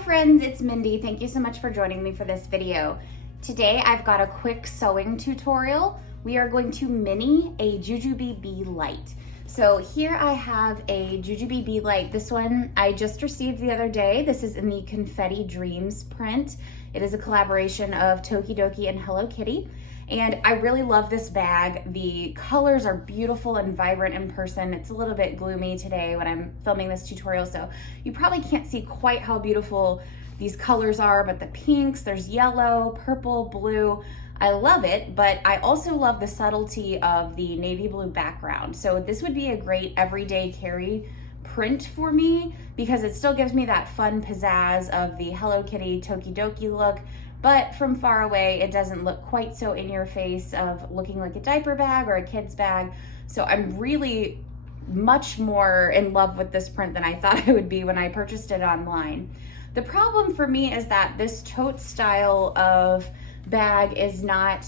friends, it's Mindy. Thank you so much for joining me for this video. Today I've got a quick sewing tutorial. We are going to mini a Jujube Bee Light. So here I have a Jujube Bee Light. This one I just received the other day. This is in the Confetti Dreams print. It is a collaboration of Tokidoki and Hello Kitty. And I really love this bag. The colors are beautiful and vibrant in person. It's a little bit gloomy today when I'm filming this tutorial, so you probably can't see quite how beautiful these colors are, but the pinks, there's yellow, purple, blue. I love it, but I also love the subtlety of the navy blue background. So this would be a great everyday carry print for me because it still gives me that fun pizzazz of the Hello Kitty Tokidoki look, but from far away, it doesn't look quite so in your face of looking like a diaper bag or a kid's bag. So I'm really much more in love with this print than I thought I would be when I purchased it online. The problem for me is that this tote style of bag is not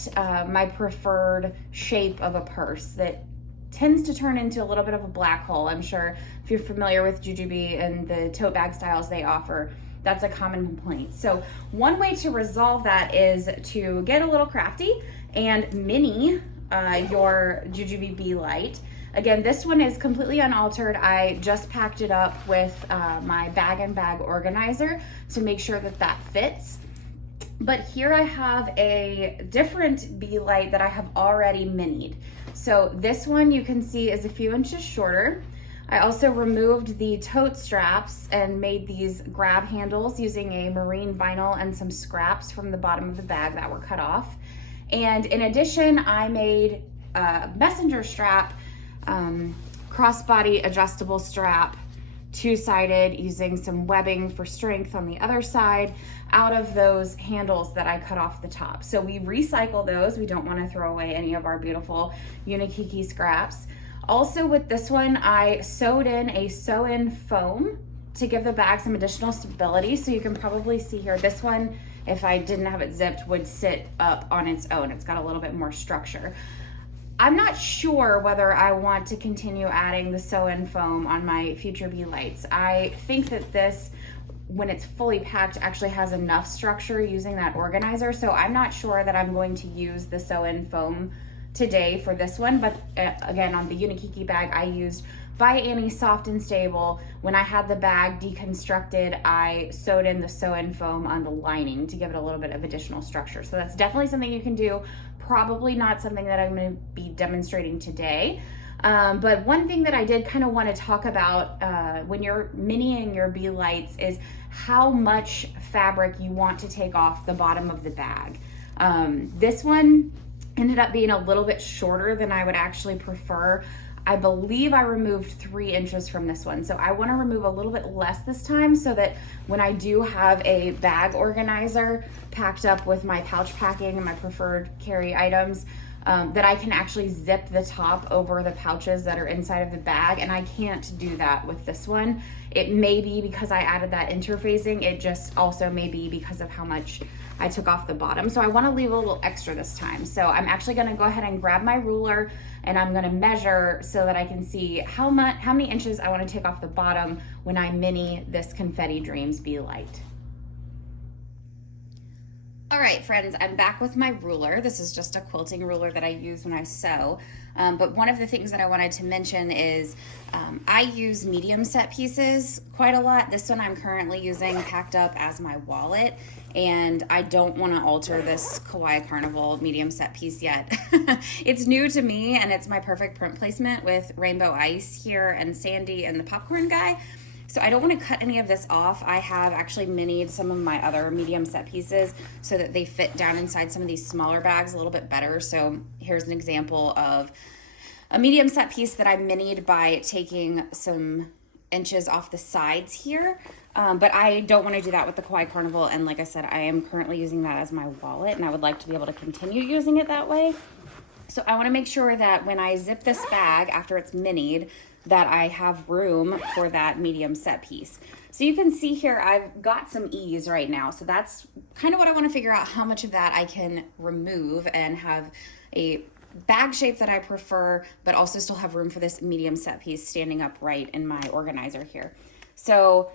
my preferred shape of a purse. That tends to turn into a little bit of a black hole. I'm sure if you're familiar with Jujube and the tote bag styles they offer, that's a common complaint. So one way to resolve that is to get a little crafty and mini your Jujube Bee Light. Again, this one is completely unaltered. I just packed it up with my bag and bag organizer to make sure that that fits. But here I have a different bee light that I have already minied. So this one you can see is a few inches shorter. I also removed the tote straps and made these grab handles using a marine vinyl and some scraps from the bottom of the bag that were cut off. And in addition, I made a messenger strap, crossbody adjustable strap, two-sided, using some webbing for strength on the other side out of those handles that I cut off the top. So we recycle those. We don't want to throw away any of our beautiful Unikiki scraps. Also with this one, I sewed in a sew-in foam to give the bag some additional stability. So you can probably see here, this one, if I didn't have it zipped, would sit up on its own. It's got a little bit more structure. I'm not sure whether I want to continue adding the sew-in foam on my future bee lights. I think that this, when it's fully packed, actually has enough structure using that organizer. So I'm not sure that I'm going to use the sew-in foam today for this one, but again, on the Unikiki bag I used by Annie Soft and Stable. When I had the bag deconstructed, I sewed in the sew-in foam on the lining to give it a little bit of additional structure. So that's definitely something you can do. Probably not something that I'm going to be demonstrating today. But one thing that I did kind of want to talk about when you're miniing your bee lights is how much fabric you want to take off the bottom of the bag. This one ended up being a little bit shorter than I would actually prefer. I believe I removed 3 inches from this one. So I want to remove a little bit less this time so that when I do have a bag organizer packed up with my pouch packing and my preferred carry items, that I can actually zip the top over the pouches that are inside of the bag, and I can't do that with this one. It may be because I added that interfacing. It just also may be because of how much I took off the bottom. So I want to leave a little extra this time. So I'm actually going to go ahead and grab my ruler and I'm going to measure so that I can see how many inches I want to take off the bottom when I mini this Confetti Dreams Bee Light. All right, friends, I'm back with my ruler. This is just a quilting ruler that I use when I sew. But one of the things that I wanted to mention is I use medium set pieces quite a lot. This one I'm currently using packed up as my wallet, and I don't want to alter this Kawaii Carnival medium set piece yet. It's new to me, and it's my perfect print placement with Rainbow Ice here and Sandy and the popcorn guy. So I don't want to cut any of this off. I have actually minied some of my other medium set pieces so that they fit down inside some of these smaller bags a little bit better. So here's an example of a medium set piece that I minied by taking some inches off the sides here. But I don't want to do that with the Kawaii Carnival. And like I said, I am currently using that as my wallet, and I would like to be able to continue using it that way. So I want to make sure that when I zip this bag after it's minied, that I have room for that medium set piece. So you can see here, I've got some ease right now. So that's kind of what I want to figure out, how much of that I can remove and have a bag shape that I prefer, but also still have room for this medium set piece standing upright in my organizer here. So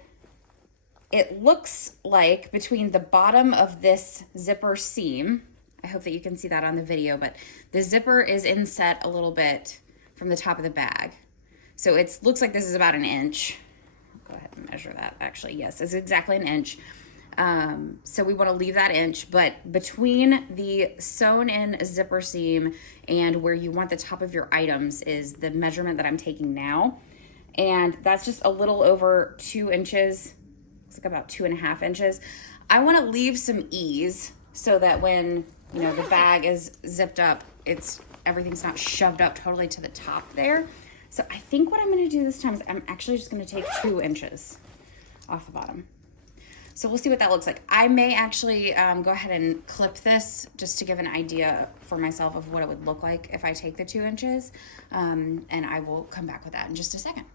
it looks like between the bottom of this zipper seam, I hope that you can see that on the video, but the zipper is inset a little bit from the top of the bag. So it looks like this is about 1 inch. I'll go ahead and measure that. Actually, yes, it's exactly 1 inch. So we want to leave that inch, but between the sewn in zipper seam and where you want the top of your items is the measurement that I'm taking now. And that's just a little over 2 inches. It's like about 2.5 inches. I want to leave some ease so that when, you know, the bag is zipped up, everything's not shoved up totally to the top there. So I think what I'm going to do this time is I'm actually just going to take 2 inches off the bottom. So we'll see what that looks like. I may actually go ahead and clip this just to give an idea for myself of what it would look like if I take the 2 inches. And I will come back with that in just a second.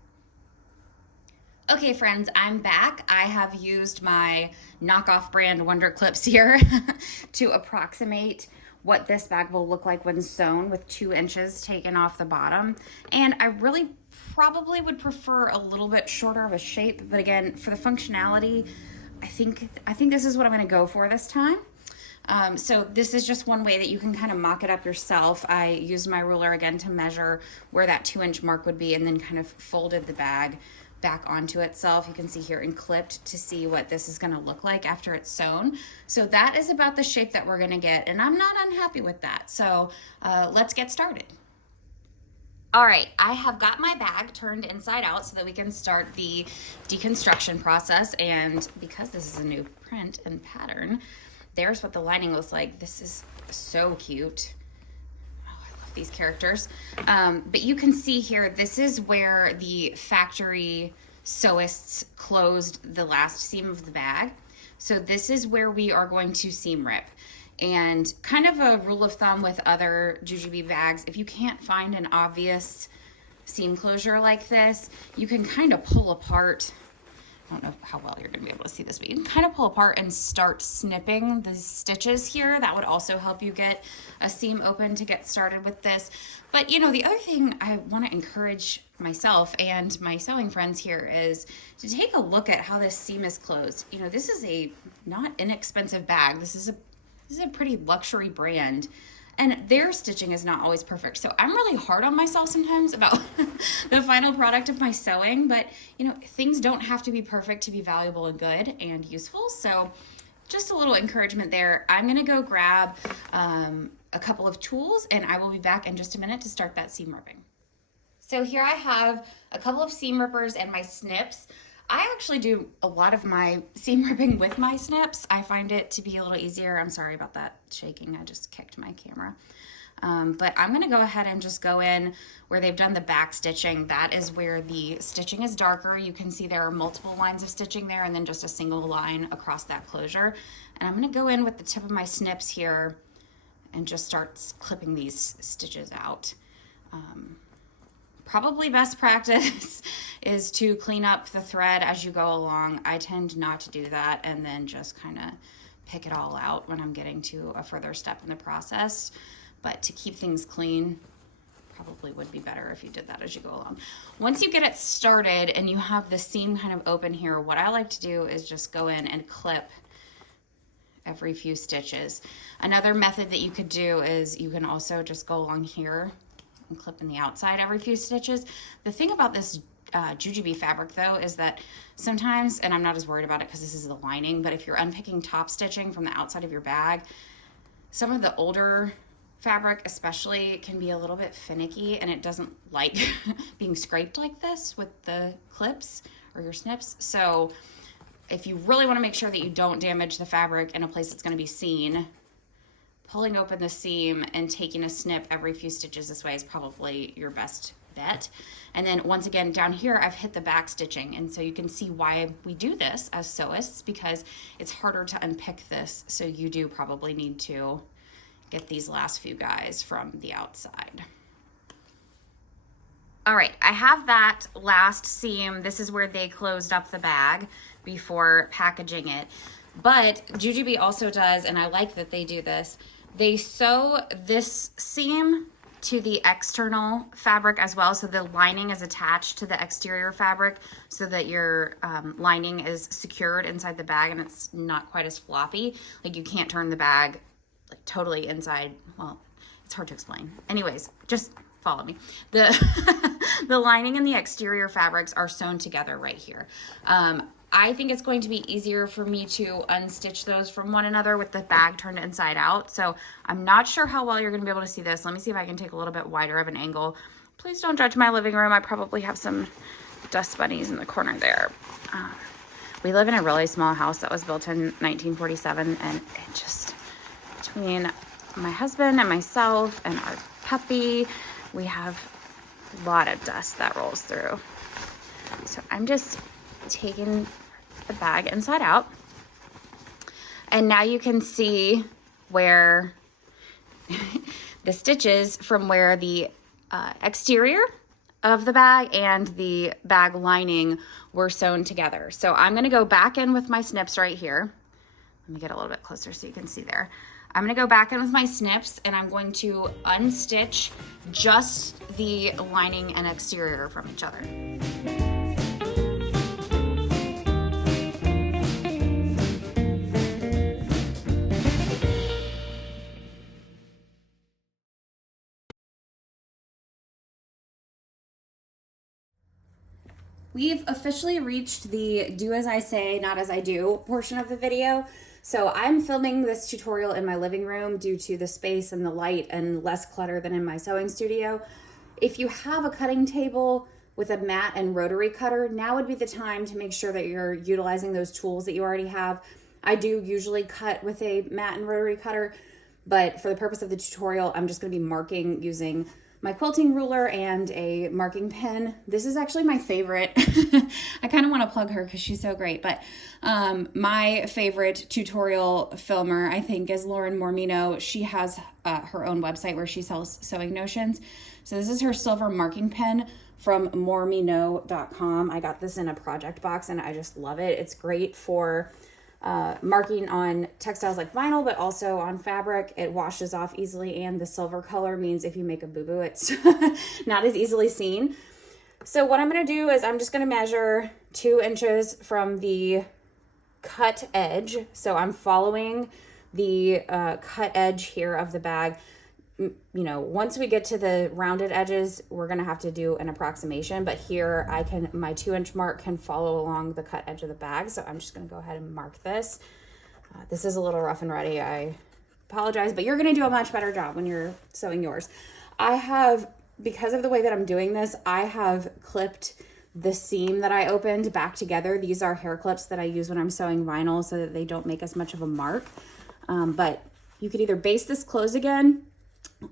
Okay, friends, I'm back. I have used my knockoff brand Wonder Clips here to approximate what this bag will look like when sewn with 2 inches taken off the bottom. And I really probably would prefer a little bit shorter of a shape, but again, for the functionality, I think this is what I'm gonna go for this time. So this is just one way that you can kind of mock it up yourself. I used my ruler again to measure where that 2-inch mark would be and then kind of folded the bag back onto itself. You can see here and clipped to see what this is going to look like after it's sewn. So that is about the shape that we're going to get, and I'm not unhappy with that. So let's get started. All right, I have got my bag turned inside out so that we can start the deconstruction process. And because this is a new print and pattern, there's what the lining looks like. This is so cute. These characters, but you can see here, this is where the factory sewists closed the last seam of the bag. So this is where we are going to seam rip. And kind of a rule of thumb with other Jujube bags, if you can't find an obvious seam closure like this, you can kind of pull apart. I don't know how well you're gonna be able to see this, but you can kind of pull apart and start snipping the stitches here. That would also help you get a seam open to get started with this. But you know, the other thing I wanna encourage myself and my sewing friends here is to take a look at how this seam is closed. You know, this is a not inexpensive bag. This is a pretty luxury brand. And their stitching is not always perfect. So I'm really hard on myself sometimes about the final product of my sewing, but you know, things don't have to be perfect to be valuable and good and useful. So just a little encouragement there. I'm gonna go grab a couple of tools and I will be back in just a minute to start that seam ripping. So here I have a couple of seam rippers and my snips. I actually do a lot of my seam ripping with my snips. I find it to be a little easier. I'm sorry about that shaking. I just kicked my camera. But I'm gonna go ahead and just go in where they've done the back stitching. That is where the stitching is darker. You can see there are multiple lines of stitching there and then just a single line across that closure. And I'm gonna go in with the tip of my snips here and just start clipping these stitches out. Probably best practice is to clean up the thread as you go along. I tend not to do that and then just kind of pick it all out when I'm getting to a further step in the process. But to keep things clean, probably would be better if you did that as you go along. Once you get it started and you have the seam kind of open here, what I like to do is just go in and clip every few stitches. Another method that you could do is you can also just go along here and clip in the outside every few stitches. The thing about this Jujube fabric though is that sometimes, and I'm not as worried about it because this is the lining, but if you're unpicking top stitching from the outside of your bag, some of the older fabric especially can be a little bit finicky and it doesn't like being scraped like this with the clips or your snips. So if you really want to make sure that you don't damage the fabric in a place that's going to be seen, pulling open the seam and taking a snip every few stitches this way is probably your best bet. And then once again, down here, I've hit the back stitching. And so you can see why we do this as sewists, because it's harder to unpick this. So you do probably need to get these last few guys from the outside. All right, I have that last seam. This is where they closed up the bag before packaging it. But Jujube also does, and I like that they do this, they sew this seam to the external fabric as well. So the lining is attached to the exterior fabric so that your lining is secured inside the bag and it's not quite as floppy. Like you can't turn the bag like totally inside. Well, it's hard to explain. Anyways, just follow me. The lining and the exterior fabrics are sewn together right here. I think it's going to be easier for me to unstitch those from one another with the bag turned inside out. So I'm not sure how well you're going to be able to see this. Let me see if I can take a little bit wider of an angle. Please don't judge my living room. I probably have some dust bunnies in the corner there. We live in a really small house that was built in 1947, and it just, between my husband and myself and our puppy, we have a lot of dust that rolls through. So I'm just taking the bag inside out, and now you can see where the stitches from where the exterior of the bag and the bag lining were sewn together. So I'm going to go back in with my snips right here. Let me get a little bit closer so you can see there. I'm going to go back in with my snips, and I'm going to unstitch just the lining and exterior from each other. We've officially reached the do as I say, not as I do portion of the video. So I'm filming this tutorial in my living room due to the space and the light and less clutter than in my sewing studio. If you have a cutting table with a mat and rotary cutter, now would be the time to make sure that you're utilizing those tools that you already have. I do usually cut with a mat and rotary cutter, but for the purpose of the tutorial, I'm just going to be marking using my quilting ruler and a marking pen. This is actually my favorite. I kind of want to plug her because she's so great, but my favorite tutorial filmer, I think, is Lauren Mormino. She has her own website where she sells sewing notions. So this is her silver marking pen from mormino.com. I got this in a project box and I just love it. It's great for marking on textiles like vinyl, but also on fabric. It washes off easily, and the silver color means if you make a boo-boo, it's not as easily seen. So what I'm going to do is I'm just going to measure 2 inches from the cut edge. So I'm following the cut edge here of the bag. You know, once we get to the rounded edges, we're going to have to do an approximation, but here my 2-inch mark can follow along the cut edge of the bag. So I'm just going to go ahead and mark this. This is a little rough and ready. I apologize, but you're going to do a much better job when you're sewing yours. Because of the way that I'm doing this, I have clipped the seam that I opened back together. These are hair clips that I use when I'm sewing vinyl so that they don't make as much of a mark. But you could either baste this close again.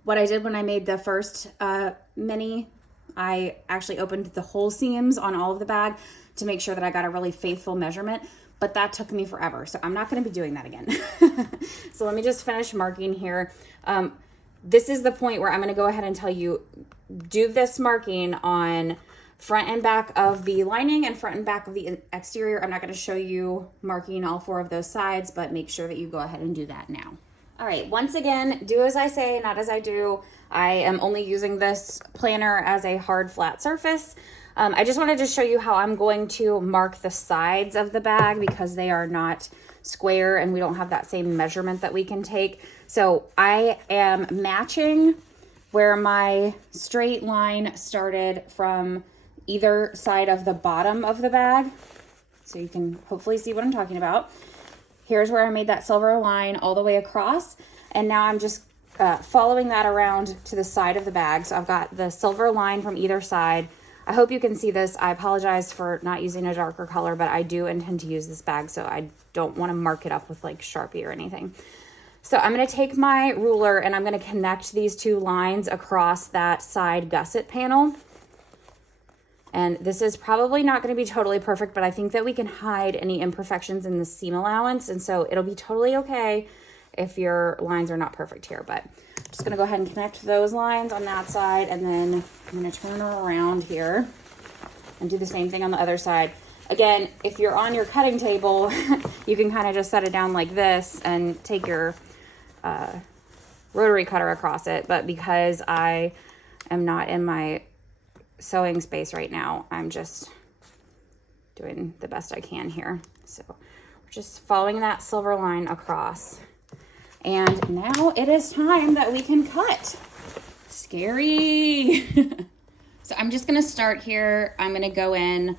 What I did when I made the first mini, I actually opened the whole seams on all of the bag to make sure that I got a really faithful measurement, but that took me forever. So I'm not going to be doing that again. So let me just finish marking here. This is the point where I'm going to go ahead and tell you, do this marking on front and back of the lining and front and back of the exterior. I'm not going to show you marking all 4 of those sides, but make sure that you go ahead and do that now. All right, once again, do as I say, not as I do. I am only using this planner as a hard, flat surface. I just wanted to show you how I'm going to mark the sides of the bag because they are not square and we don't have that same measurement that we can take. So I am matching where my straight line started from either side of the bottom of the bag. So you can hopefully see what I'm talking about. Here's where I made that silver line all the way across. And now I'm just following that around to the side of the bag. So I've got the silver line from either side. I hope you can see this. I apologize for not using a darker color, but I do intend to use this bag, so I don't want to mark it up with like Sharpie or anything. So I'm going to take my ruler and I'm going to connect these 2 lines across that side gusset panel. And this is probably not going to be totally perfect, but I think that we can hide any imperfections in the seam allowance. And so it'll be totally okay if your lines are not perfect here. But I'm just going to go ahead and connect those lines on that side. And then I'm going to turn her around here and do the same thing on the other side. Again, if you're on your cutting table, you can kind of just set it down like this and take your rotary cutter across it, but because I am not in my sewing space right now, I'm just doing the best I can here. So we're just following that silver line across. And now it is time that we can cut. Scary. So I'm just gonna start here. I'm gonna go in,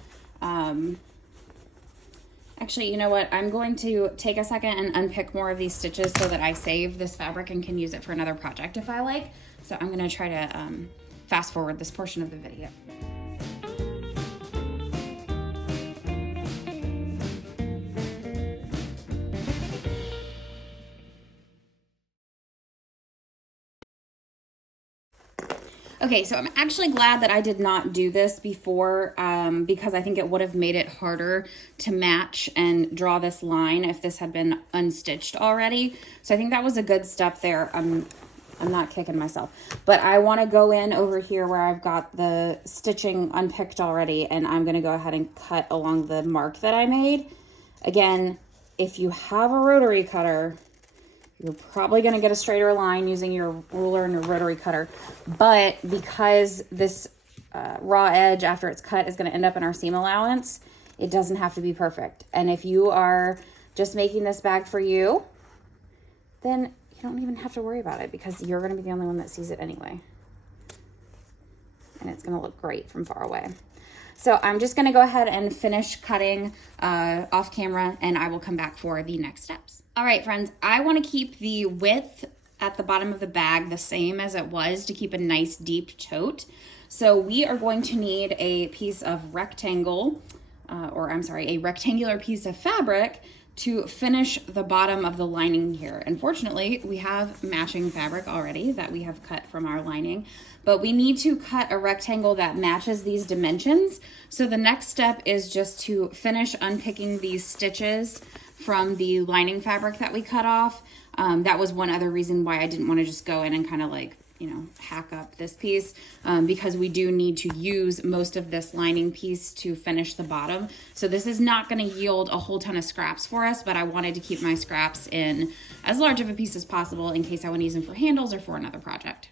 actually, you know what? I'm going to take a second and unpick more of these stitches so that I save this fabric and can use it for another project if I like. So I'm gonna try to fast forward this portion of the video. Okay, so I'm actually glad that I did not do this before because I think it would have made it harder to match and draw this line if this had been unstitched already. So I think that was a good step there. I'm not kicking myself, but I want to go in over here where I've got the stitching unpicked already, and I'm going to go ahead and cut along the mark that I made. Again, if you have a rotary cutter, you're probably going to get a straighter line using your ruler and your rotary cutter. But because this raw edge after it's cut is going to end up in our seam allowance, it doesn't have to be perfect. And if you are just making this bag for you, then you don't even have to worry about it because you're going to be the only one that sees it anyway. And it's going to look great from far away. So I'm just going to go ahead and finish cutting off camera, and I will come back for the next steps. All right, friends, I want to keep the width at the bottom of the bag the same as it was to keep a nice deep tote. So we are going to need a piece of rectangle, a rectangular piece of fabric to finish the bottom of the lining here. Unfortunately, we have matching fabric already that we have cut from our lining, but we need to cut a rectangle that matches these dimensions. So the next step is just to finish unpicking these stitches from the lining fabric that we cut off. That was one other reason why I didn't want to just go in and kind of like, hack up this piece because we do need to use most of this lining piece to finish the bottom. So this is not going to yield a whole ton of scraps for us, but I wanted to keep my scraps in as large of a piece as possible in case I want to use them for handles or for another project.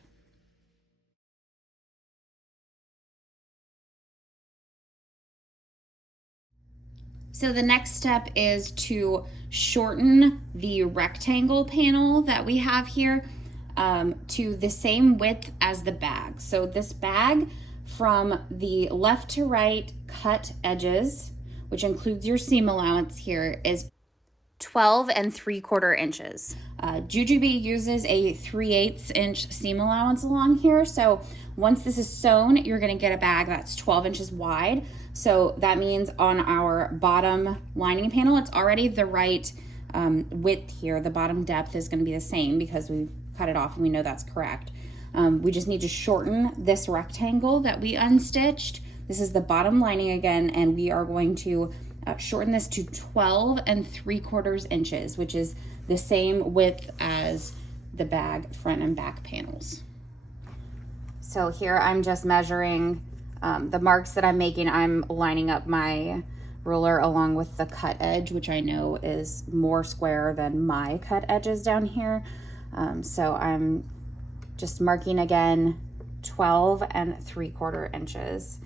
So the next step is to shorten the rectangle panel that we have here to the same width as the bag. So this bag from the left to right cut edges, which includes your seam allowance here, is 12 3/4 inches. Jujube uses a 3/8 inch seam allowance along here. So once this is sewn, you're gonna get a bag that's 12 inches wide. So that means on our bottom lining panel, it's already the right width here. The bottom depth is gonna be the same because we've cut it off and we know that's correct. We just need to shorten this rectangle that we unstitched. This is the bottom lining again, and we are going to shorten this to 12 3/4 inches, which is the same width as the bag front and back panels. So here I'm just measuring the marks that I'm making. I'm lining up my ruler along with the cut edge, which I know is more square than my cut edges down here. So I'm just marking again 12 3/4 inches.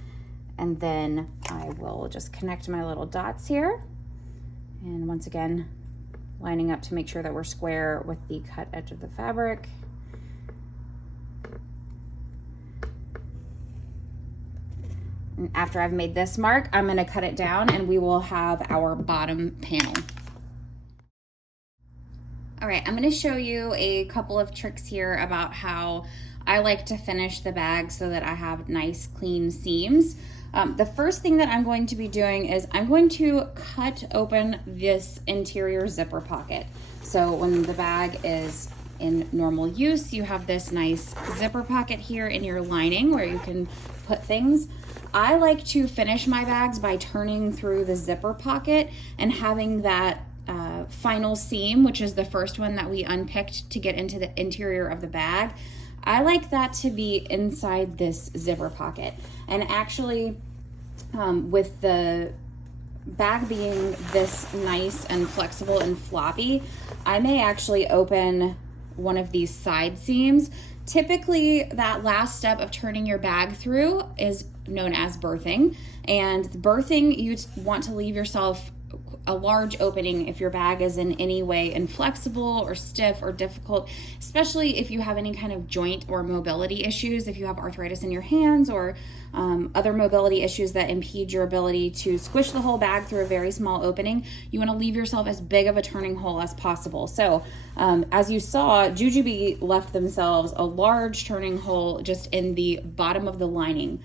And then I will just connect my little dots here. And once again, lining up to make sure that we're square with the cut edge of the fabric. And after I've made this mark, I'm gonna cut it down and we will have our bottom panel. All right, I'm gonna show you a couple of tricks here about how I like to finish the bag so that I have nice clean seams. The first thing that I'm going to be doing is I'm going to cut open this interior zipper pocket. So when the bag is in normal use, you have this nice zipper pocket here in your lining where you can put things. I like to finish my bags by turning through the zipper pocket and having that final seam, which is the first one that we unpicked to get into the interior of the bag. I like that to be inside this zipper pocket. And actually, with the bag being this nice and flexible and floppy, I may actually open one of these side seams. Typically, that last step of turning your bag through is known as berthing. And berthing, you want to leave yourself a large opening if your bag is in any way inflexible or stiff or difficult, especially if you have any kind of joint or mobility issues, if you have arthritis in your hands or other mobility issues that impede your ability to squish the whole bag through a very small opening. You want to leave yourself as big of a turning hole as possible. So as you saw, Jujube left themselves a large turning hole just in the bottom of the lining.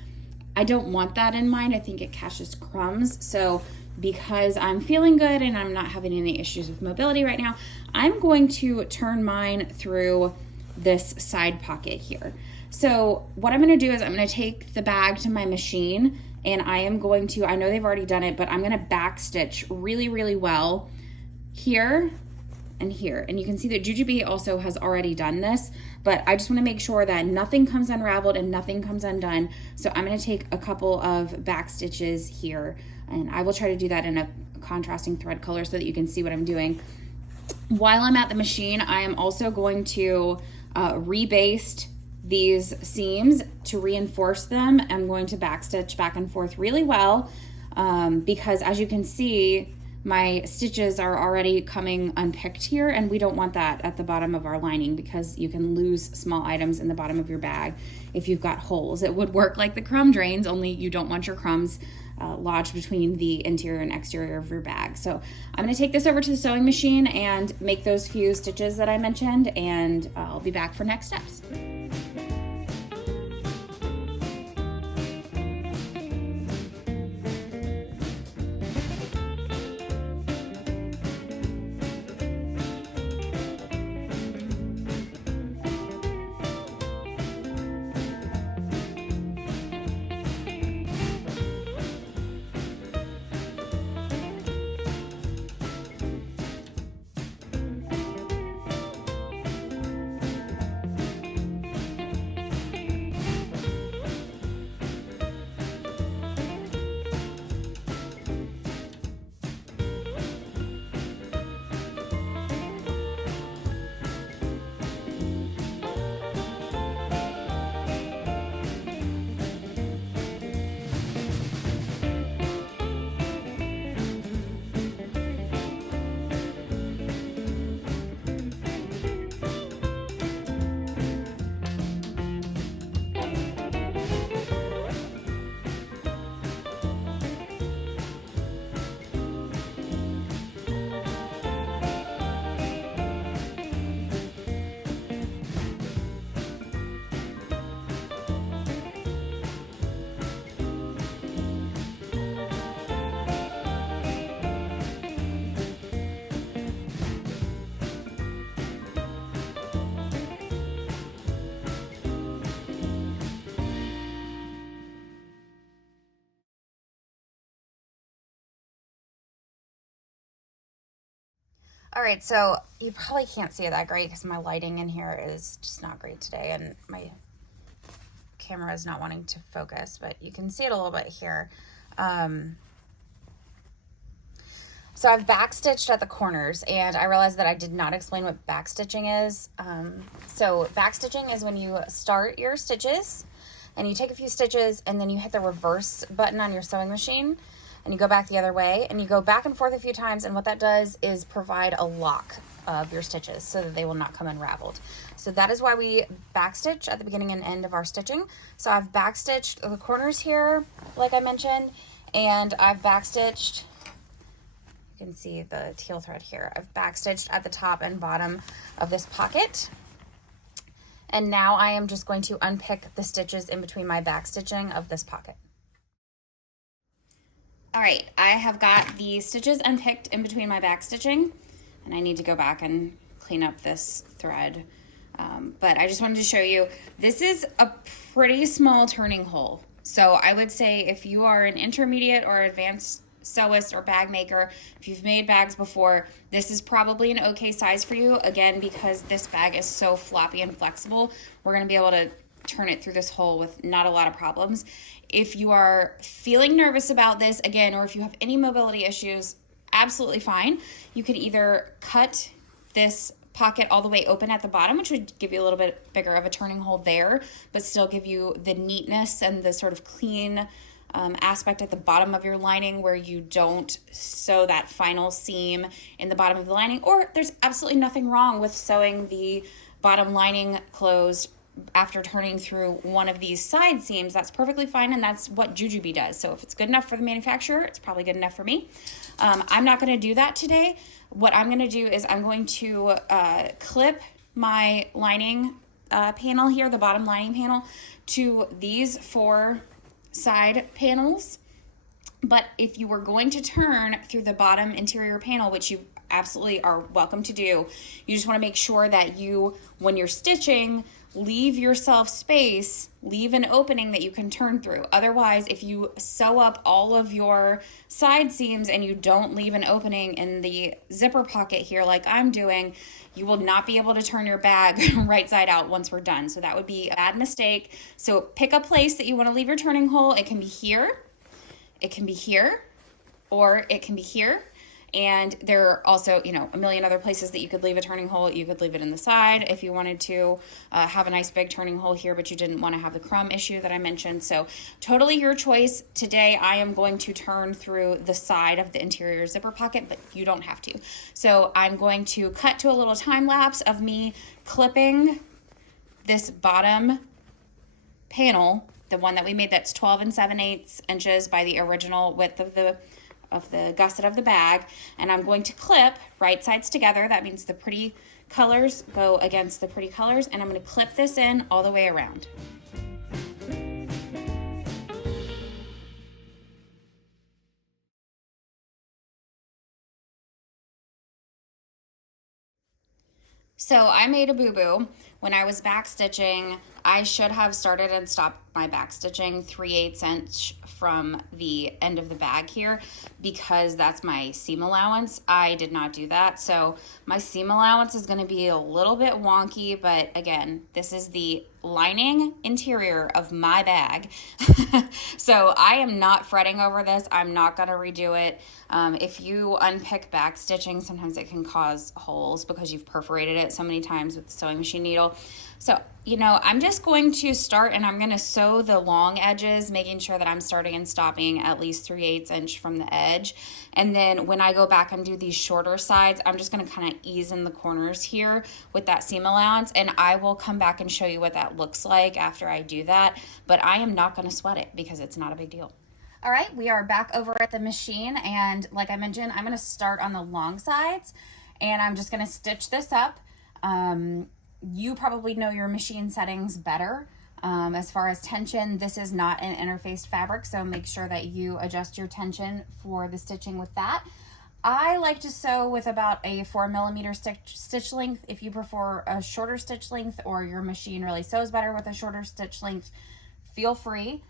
I don't want that in mine. I think it catches crumbs. So because I'm feeling good and I'm not having any issues with mobility right now, I'm going to turn mine through this side pocket here. So what I'm going to do is I'm going to take the bag to my machine, and I am going to, I know they've already done it, but I'm going to back stitch really, really well here and here. And you can see that Jujube also has already done this, but I just want to make sure that nothing comes unraveled and nothing comes undone. So I'm going to take a couple of back stitches here, and I will try to do that in a contrasting thread color so that you can see what I'm doing. While I'm at the machine, I am also going to rebaste these seams to reinforce them. I'm going to back stitch back and forth really well because as you can see, my stitches are already coming unpicked here, and we don't want that at the bottom of our lining because you can lose small items in the bottom of your bag if you've got holes. It would work like the crumb drains, only you don't want your crumbs lodged between the interior and exterior of your bag. So I'm going to take this over to the sewing machine and make those few stitches that I mentioned, and I'll be back for next steps. All right, so you probably can't see it that great because my lighting in here is just not great today and my camera is not wanting to focus, but you can see it a little bit here. So I've backstitched at the corners, and I realized that I did not explain what backstitching is. So backstitching is when you start your stitches and you take a few stitches and then you hit the reverse button on your sewing machine and you go back the other way and you go back and forth a few times, and what that does is provide a lock of your stitches so that they will not come unraveled. So that is why we backstitch at the beginning and end of our stitching. So I've backstitched the corners here, like I mentioned, and I've backstitched, you can see the teal thread here. I've backstitched at the top and bottom of this pocket. And now I am just going to unpick the stitches in between my backstitching of this pocket. All right, I have got the stitches unpicked in between my backstitching, and I need to go back and clean up this thread. But I just wanted to show you, this is a pretty small turning hole. So I would say if you are an intermediate or advanced sewist or bag maker, if you've made bags before, this is probably an okay size for you. Again, because this bag is so floppy and flexible, we're gonna be able to turn it through this hole with not a lot of problems. If you are feeling nervous about this, again, or if you have any mobility issues, absolutely fine. You can either cut this pocket all the way open at the bottom, which would give you a little bit bigger of a turning hole there, but still give you the neatness and the sort of clean aspect at the bottom of your lining where you don't sew that final seam in the bottom of the lining. Or there's absolutely nothing wrong with sewing the bottom lining closed after turning through one of these side seams. That's perfectly fine, and that's what Jujube does. So if it's good enough for the manufacturer, it's probably good enough for me. I'm not going to do that today. What I'm going to do is I'm going to clip my lining panel here, the bottom lining panel, to these 4 side panels. But if you were going to turn through the bottom interior panel, which you absolutely are welcome to do, you just want to make sure that you, when you're stitching, leave yourself space, leave an opening that you can turn through. Otherwise, if you sew up all of your side seams and you don't leave an opening in the zipper pocket here like I'm doing, you will not be able to turn your bag right side out once we're done. So that would be a bad mistake. So pick a place that you want to leave your turning hole. It can be here, it can be here, or it can be here. And there are also, you know, a million other places that you could leave a turning hole. You could leave it in the side if you wanted to have a nice big turning hole here, but you didn't want to have the crumb issue that I mentioned. So totally your choice. Today I am going to turn through the side of the interior zipper pocket, but you don't have to. So I'm going to cut to a little time lapse of me clipping this bottom panel, the one that we made that's 12 7/8 inches by the original width of the gusset of the bag, and I'm going to clip right sides together. That means the pretty colors go against the pretty colors, and I'm going to clip this in all the way around. So I made a boo-boo. When I was back stitching, I should have started and stopped my back stitching 3/8 inch from the end of the bag here, because that's my seam allowance. I did not do that. So my seam allowance is going to be a little bit wonky, but again, this is the lining interior of my bag. So I am not fretting over this. I'm not going to redo it. If you unpick back stitching, sometimes it can cause holes because you've perforated it so many times with the sewing machine needle. So, you know, I'm just going to start and I'm going to sew the long edges, making sure that I'm starting and stopping at least 3/8 inch from the edge. And then when I go back and do these shorter sides, I'm just going to kind of ease in the corners here with that seam allowance, and I will come back and show you what that looks like after I do that. But I am not going to sweat it because it's not a big deal. All right, we are back over at the machine, and like I mentioned, I'm going to start on the long sides, and I'm just going to stitch this up. You probably know your machine settings better. As far as tension, this is not an interfaced fabric, so make sure that you adjust your tension for the stitching with that. I like to sew with about a 4mm stitch length. If you prefer a shorter stitch length, or your machine really sews better with a shorter stitch length, feel free.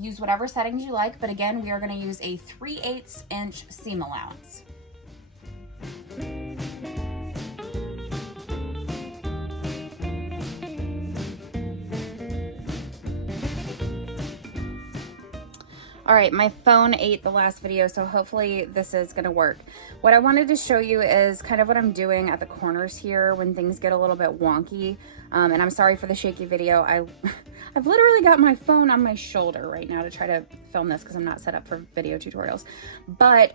Use whatever settings you like, but again, we are going to use a 3/8 inch seam allowance. All right, my phone ate the last video, so hopefully this is gonna work. What I wanted to show you is kind of what I'm doing at the corners here when things get a little bit wonky. And I'm sorry for the shaky video. I've literally got my phone on my shoulder right now to try to film this because I'm not set up for video tutorials. But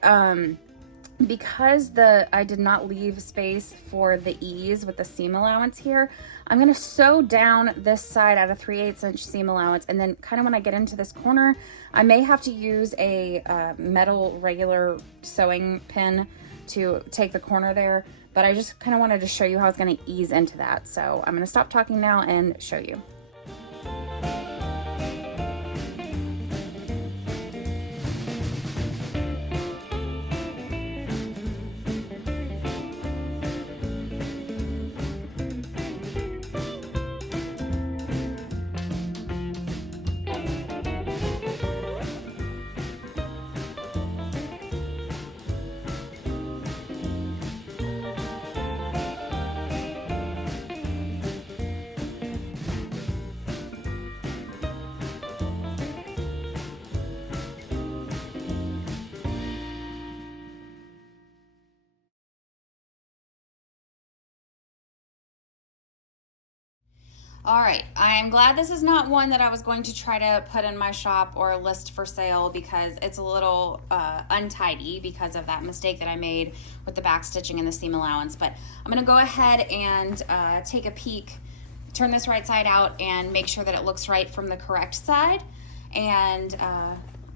because I did not leave space for the ease with the seam allowance here, I'm gonna sew down this side at a 3/8 inch seam allowance, and then kind of when I get into this corner, I may have to use a metal regular sewing pin to take the corner there, but I just kind of wanted to show you how it's gonna ease into that. So I'm gonna stop talking now and show you. All right, I'm glad this is not one that I was going to try to put in my shop or list for sale because it's a little untidy because of that mistake that I made with the back stitching and the seam allowance. But I'm gonna go ahead and take a peek, turn this right side out and make sure that it looks right from the correct side. And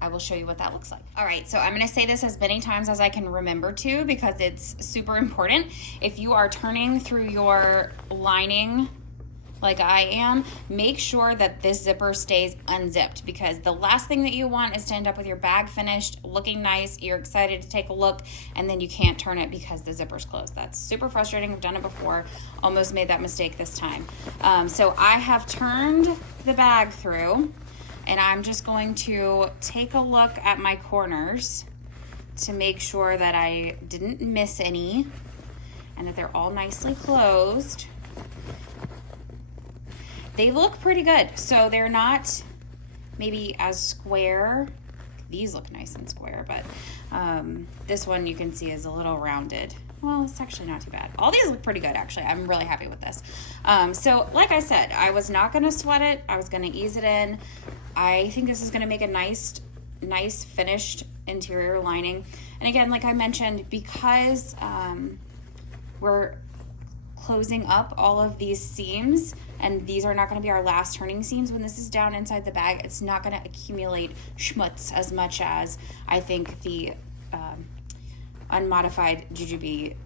I will show you what that looks like. All right, so I'm gonna say this as many times as I can remember to because it's super important. If you are turning through your lining like I am, make sure that this zipper stays unzipped because the last thing that you want is to end up with your bag finished, looking nice, you're excited to take a look, and then you can't turn it because the zipper's closed. That's super frustrating. I've done it before, almost made that mistake this time. So I have turned the bag through, and I'm just going to take a look at my corners to make sure that I didn't miss any and that they're all nicely closed. They look pretty good, so they're not maybe as square. These look nice and square, but this one you can see is a little rounded. Well, it's actually not too bad. All these look pretty good, actually. I'm really happy with this. So like I said, I was not gonna sweat it. I was gonna ease it in. I think this is gonna make a nice finished interior lining. And again, like I mentioned, because we're closing up all of these seams, and these are not going to be our last turning seams. When this is down inside the bag, it's not going to accumulate schmutz as much as I think the unmodified Jujube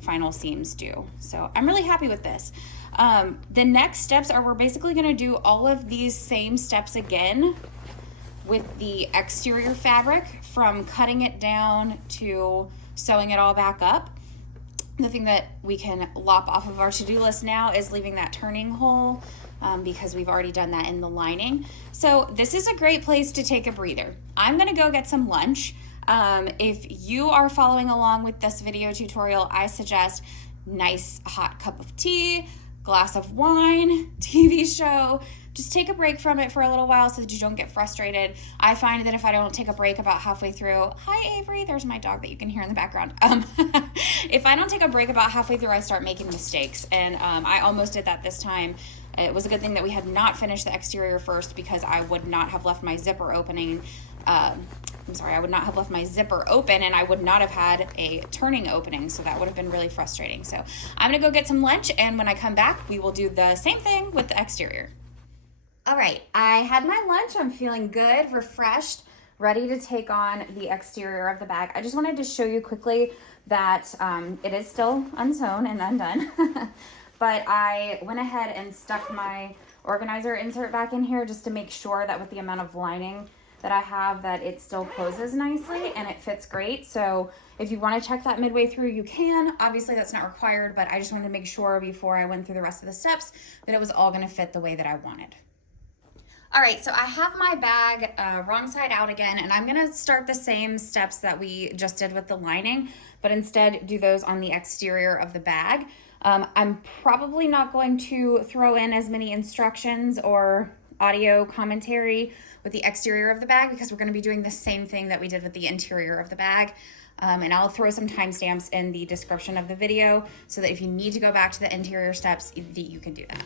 final seams do. So I'm really happy with this. The next steps are we're basically going to do all of these same steps again with the exterior fabric, from cutting it down to sewing it all back up. The thing that we can lop off of our to-do list now is leaving that turning hole because we've already done that in the lining. So this is a great place to take a breather. I'm gonna go get some lunch. If you are following along with this video tutorial, I suggest nice hot cup of tea, glass of wine, TV show. Just take a break from it for a little while so that you don't get frustrated. I find that if I don't take a break about halfway through, hi Avery, there's my dog that you can hear in the background. If I don't take a break about halfway through, I start making mistakes. And I almost did that this time. It was a good thing that we had not finished the exterior first because I would not have left my zipper opening. I would not have left my zipper open and I would not have had a turning opening. So that would have been really frustrating. So I'm gonna go get some lunch, and when I come back, we will do the same thing with the exterior. All right, I had my lunch. I'm feeling good, refreshed, ready to take on the exterior of the bag. I just wanted to show you quickly that it is still unsewn and undone, but I went ahead and stuck my organizer insert back in here just to make sure that with the amount of lining that I have, that it still closes nicely and it fits great. So if you want to check that midway through, you can. Obviously that's not required, but I just wanted to make sure before I went through the rest of the steps that it was all going to fit the way that I wanted. All right, so I have my bag wrong side out again, and I'm gonna start the same steps that we just did with the lining, but instead do those on the exterior of the bag. I'm probably not going to throw in as many instructions or audio commentary with the exterior of the bag because we're gonna be doing the same thing that we did with the interior of the bag. And I'll throw some timestamps in the description of the video so that if you need to go back to the interior steps, you can do that.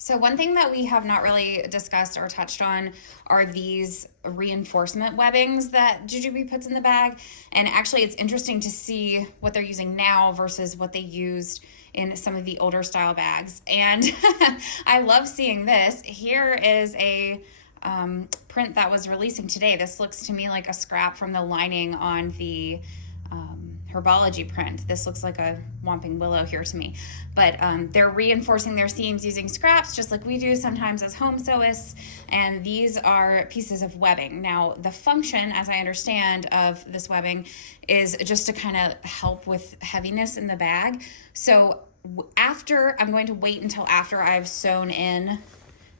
So one thing that we have not really discussed or touched on are these reinforcement webbings that Jujube puts in the bag. And actually it's interesting to see what they're using now versus what they used in some of the older style bags. And I love seeing this. Here is a print that was releasing today. This looks to me like a scrap from the lining on the Herbology print. This looks like a Whomping Willow here to me, but they're reinforcing their seams using scraps just like we do sometimes as home sewists, and these are pieces of webbing. Now the function, as I understand, of this webbing is just to kind of help with heaviness in the bag. So after, I'm going to wait until after I've sewn in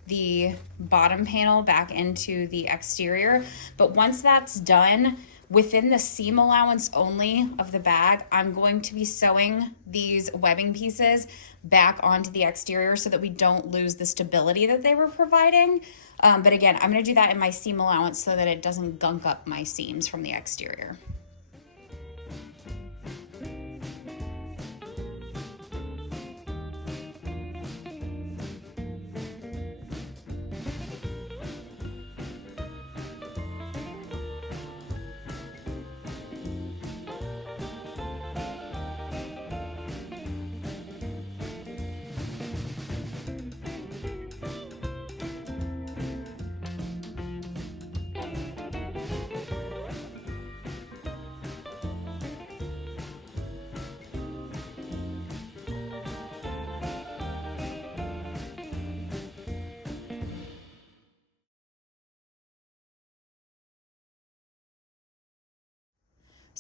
the bottom panel back into the exterior, but once that's done, within the seam allowance only of the bag, I'm going to be sewing these webbing pieces back onto the exterior so that we don't lose the stability that they were providing. But again, I'm going to do that in my seam allowance so that it doesn't gunk up my seams from the exterior.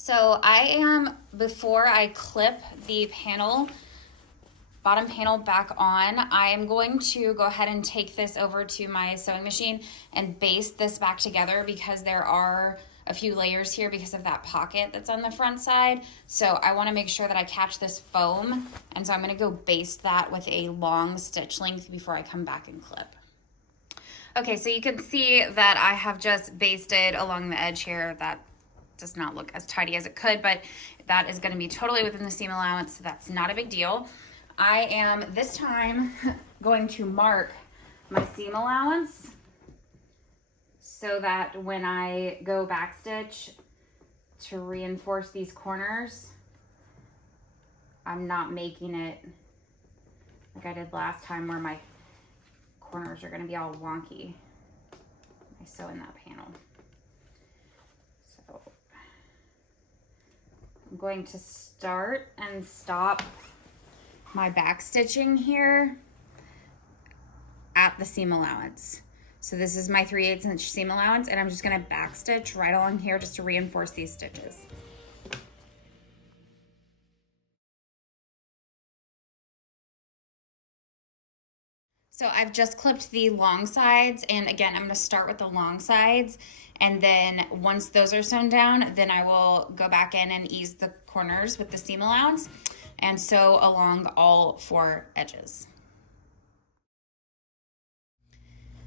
So I am, before I clip the panel, bottom panel back on, I am going to go ahead and take this over to my sewing machine and baste this back together because there are a few layers here because of that pocket that's on the front side. So I want to make sure that I catch this foam, and so I'm going to go baste that with a long stitch length before I come back and clip. Okay, so you can see that I have just basted along the edge here. That does not look as tidy as it could, but that is going to be totally within the seam allowance, so that's not a big deal. I am this time going to mark my seam allowance so that when I go backstitch to reinforce these corners, I'm not making it like I did last time where my corners are going to be all wonky. I sew in that panel. So I'm going to start and stop my back stitching here at the seam allowance. So this is my 3/8 inch seam allowance, and I'm just going to back stitch right along here just to reinforce these stitches. So I've just clipped the long sides, and again, I'm going to start with the long sides, and then once those are sewn down, then I will go back in and ease the corners with the seam allowance and sew along all 4 edges.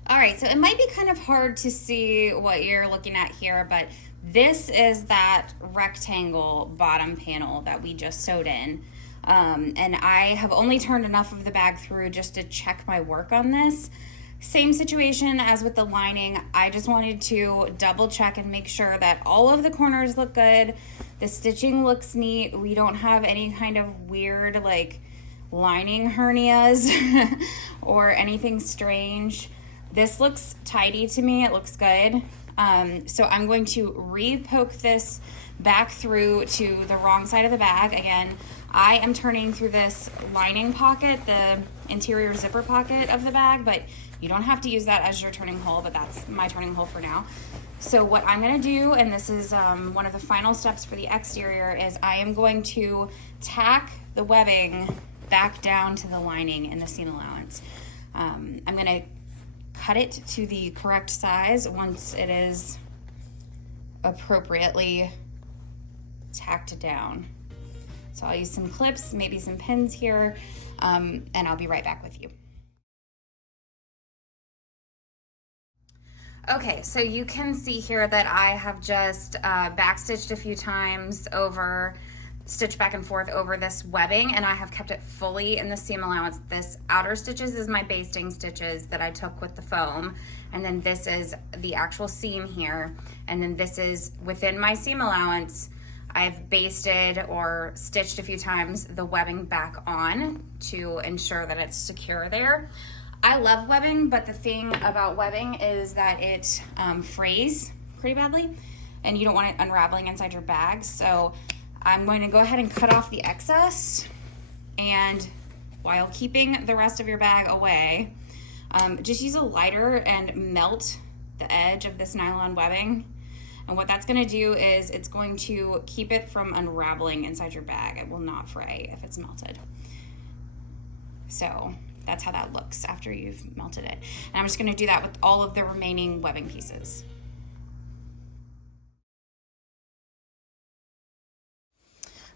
All right, so it might be kind of hard to see what you're looking at here, but this is that rectangle bottom panel that we just sewed in. And I have only turned enough of the bag through just to check my work on this. Same situation as with the lining. I just wanted to double check and make sure that all of the corners look good. The stitching looks neat. We don't have any kind of weird like lining hernias or anything strange. This looks tidy to me. It looks good. So I'm going to re-poke this back through to the wrong side of the bag. Again, I am turning through this lining pocket, the interior zipper pocket of the bag, but you don't have to use that as your turning hole, but that's my turning hole for now. So what I'm gonna do, and this is one of the final steps for the exterior, is I am going to tack the webbing back down to the lining in the seam allowance. I'm gonna cut it to the correct size once it is appropriately tacked down. So I'll use some clips, maybe some pins here, and I'll be right back with you. Okay, so you can see here that I have just backstitched a few times over stitch back and forth over this webbing, and I have kept it fully in the seam allowance. This outer stitches is my basting stitches that I took with the foam, and then this is the actual seam here, and then this is within my seam allowance. I've basted or stitched a few times the webbing back on to ensure that it's secure there. I love webbing, but the thing about webbing is that it frays pretty badly, and you don't want it unraveling inside your bag. So I'm going to go ahead and cut off the excess, and while keeping the rest of your bag away, just use a lighter and melt the edge of this nylon webbing. And what that's gonna do is it's going to keep it from unraveling inside your bag. It will not fray if it's melted. So that's how that looks after you've melted it. And I'm just gonna do that with all of the remaining webbing pieces.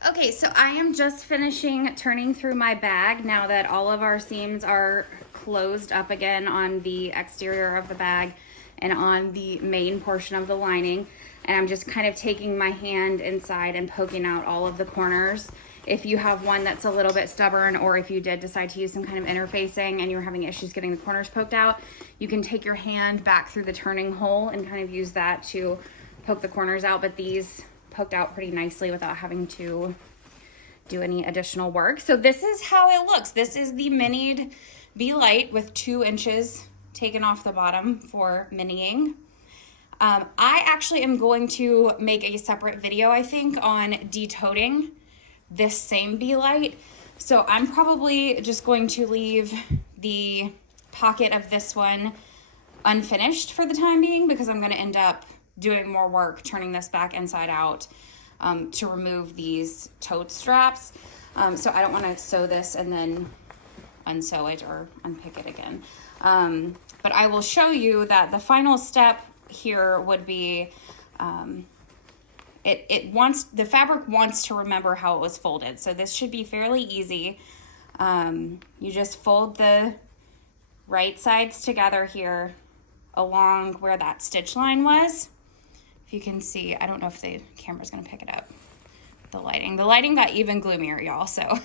Okay, so I am just finishing turning through my bag now that all of our seams are closed up again on the exterior of the bag and on the main portion of the lining. And I'm just kind of taking my hand inside and poking out all of the corners. If you have one that's a little bit stubborn, or if you did decide to use some kind of interfacing and you're having issues getting the corners poked out, you can take your hand back through the turning hole and kind of use that to poke the corners out. But these poked out pretty nicely without having to do any additional work. So this is how it looks. This is the minied Be Light with 2 inches taken off the bottom for miniing. I actually am going to make a separate video, I think, on detoting this same Be Light. So I'm probably just going to leave the pocket of this one unfinished for the time being, because I'm going to end up doing more work turning this back inside out to remove these tote straps. So I don't want to sew this and then unsew it or unpick it again. But I will show you that the final step here would be the fabric wants to remember how it was folded. So this should be fairly easy. You just fold the right sides together here along where that stitch line was. If you can see, I don't know if the camera's gonna pick it up. The lighting got even gloomier, y'all. So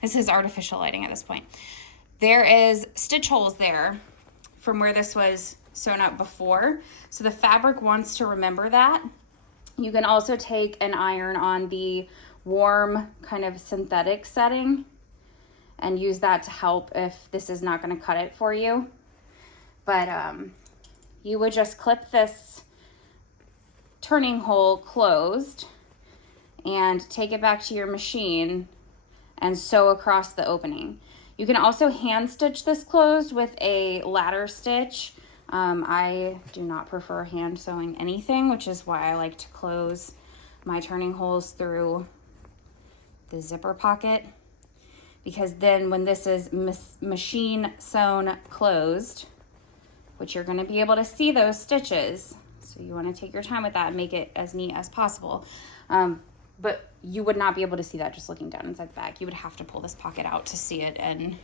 this is artificial lighting at this point. There is stitch holes there from where this was sewn up before. So the fabric wants to remember that. You can also take an iron on the warm kind of synthetic setting and use that to help if this is not going to cut it for you. But you would just clip this turning hole closed and take it back to your machine and sew across the opening. You can also hand stitch this closed with a ladder stitch. I do not prefer hand sewing anything, which is why I like to close my turning holes through the zipper pocket, because then when this is machine sewn closed, which you're going to be able to see those stitches, so you want to take your time with that and make it as neat as possible. But you would not be able to see that just looking down inside the bag. You would have to pull this pocket out to see it, and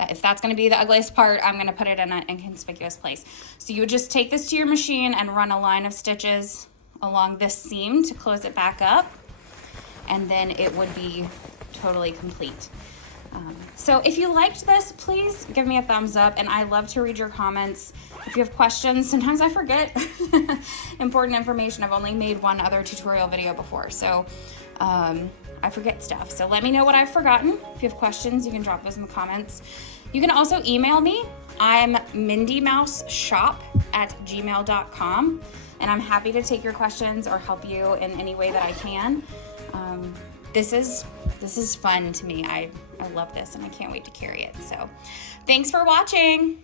if that's going to be the ugliest part, I'm going to put it in an inconspicuous place. So you would just take this to your machine and run a line of stitches along this seam to close it back up, and then it would be totally complete. So if you liked this, please give me a thumbs up, and I love to read your comments. If you have questions, sometimes I forget important information. I've only made one other tutorial video before, so I forget stuff. So let me know what I've forgotten. If you have questions, you can drop those in the comments. You can also email me. I'm mindiemoushop@gmail.com, and I'm happy to take your questions or help you in any way that I can. This is fun to me. I love this, and I can't wait to carry it. So thanks for watching.